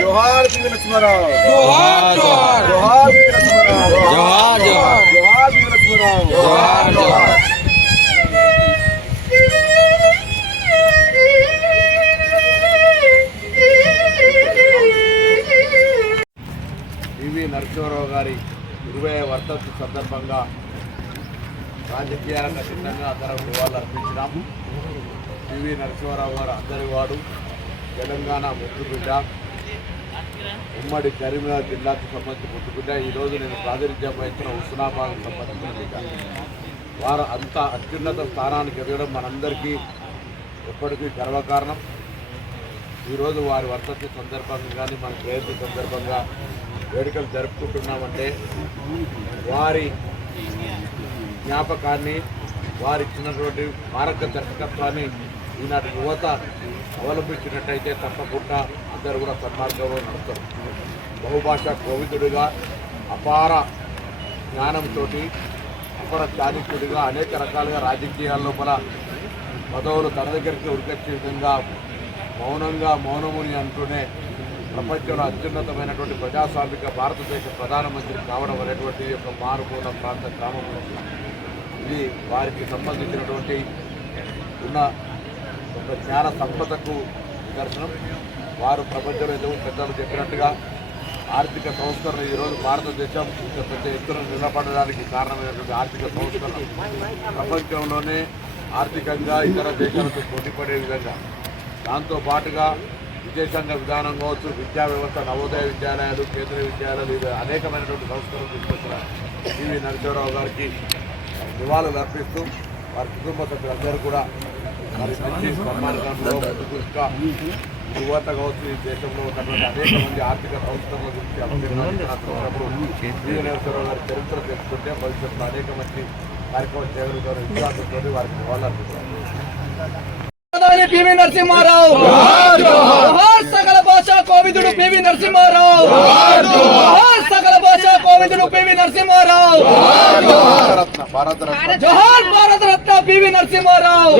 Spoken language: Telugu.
జోహార్ బి లక్ష్మణరావు జోహార్ జోహార్. జోహార్ బి లక్ష్మణరావు జోహార్ జోహార్. జోహార్ బి లక్ష్మణరావు జోహార్ జోహార్. పివి నరసింహారావు గారి ఇరవై వర్ధంతి సందర్భంగా రాజకీయాలకు చిన్నగా అందరం నివాళులు అర్పించినాం పివి నరసింహారావు గారు అందరి వాడు తెలంగాణ ముద్దుబిడ్డ ఉమ్మడి కరీంనగర్ జిల్లాకు సంబంధించి ముద్దుబిడ్డ. ఈరోజు నేను ప్రాతినిధ్యం వహించిన హుస్నాబాద్ సంబంధించిన బిడ్డ. వారు అంత అత్యున్నత స్థానానికి ఎదగడం మనందరికీ ఎప్పటికీ గర్వకారణం. ఈరోజు వారి వర్ధంతి సందర్భంగా కానీ మన జయంతి సందర్భంగా వేడుకలు జరుపుకుంటున్నామంటే వారి జ్ఞాపకాన్ని వారిచ్చినటువంటి మారక దర్శకత్వాన్ని ఈనాటి యువత అవలంబించినట్టయితే తప్పకుండా అందరూ కూడా సన్మార్గంలో నడుస్తారు. బహుభాష కోవిదుడిగా అపార జ్ఞానంతో అపర చాణిక్యుడిగా అనేక రకాలుగా రాజకీయాల లోపల పదవులు తన దగ్గరికి ఉరికొచ్చే విధంగా మౌనంగా మౌనముని అంటూనే ప్రపంచంలో అత్యున్నతమైనటువంటి ప్రజాస్వామిక భారతదేశ ప్రధానమంత్రి కావడం అనేటువంటి ఒక మారుమూల ప్రాంత గ్రామం ఇది వారికి సంబంధించినటువంటి ఉన్న ఒక జ్ఞాన సంపదకు నిదర్శనం. వారు ప్రపంచంలో ఏదో పెద్దలు చెప్పినట్టుగా ఆర్థిక సంస్కరణ ఈరోజు భారతదేశం ఇంత పెద్ద ఎత్తున నిలబడడానికి కారణమైనటువంటి ఆర్థిక సంస్కరణ ప్రపంచంలోనే ఆర్థికంగా ఇతర దేశాలతో పోటీపడే విధంగా. దాంతో పాటుగా విదేశాంగ విధానం కావచ్చు విద్యా వ్యవస్థ నవోదయ విద్యాలయాలు కేంద్రీయ విద్యాలయాలు ఇవి అనేకమైనటువంటి సంస్థలు తీసుకొచ్చిన పివి నరసింహరావు గారికి నివాళులు అర్పిస్తూ వారి కుటుంబ సభ్యులందరూ కూడా యువత కావచ్చు ఈ దేశంలో ఉన్నటువంటి అనేక మంది ఆర్థిక సంస్థల గురించి అభివృద్ధి పివి నరసింహరావు! గారి చరిత్ర తెలుసుకుంటే భవిష్యత్తులో అనేక మంది కార్యక్రమం చేయగలుగుతారు విశ్వాసంతో వారికి నివాళులు పివి నరసింహారావు! సకల భాషా కోవిదుడు పివి నరసింహారావు! సకల భాషా కోవిదుడు పివి నరసింహారావు భారత రత్న పివి నరసింహారావు.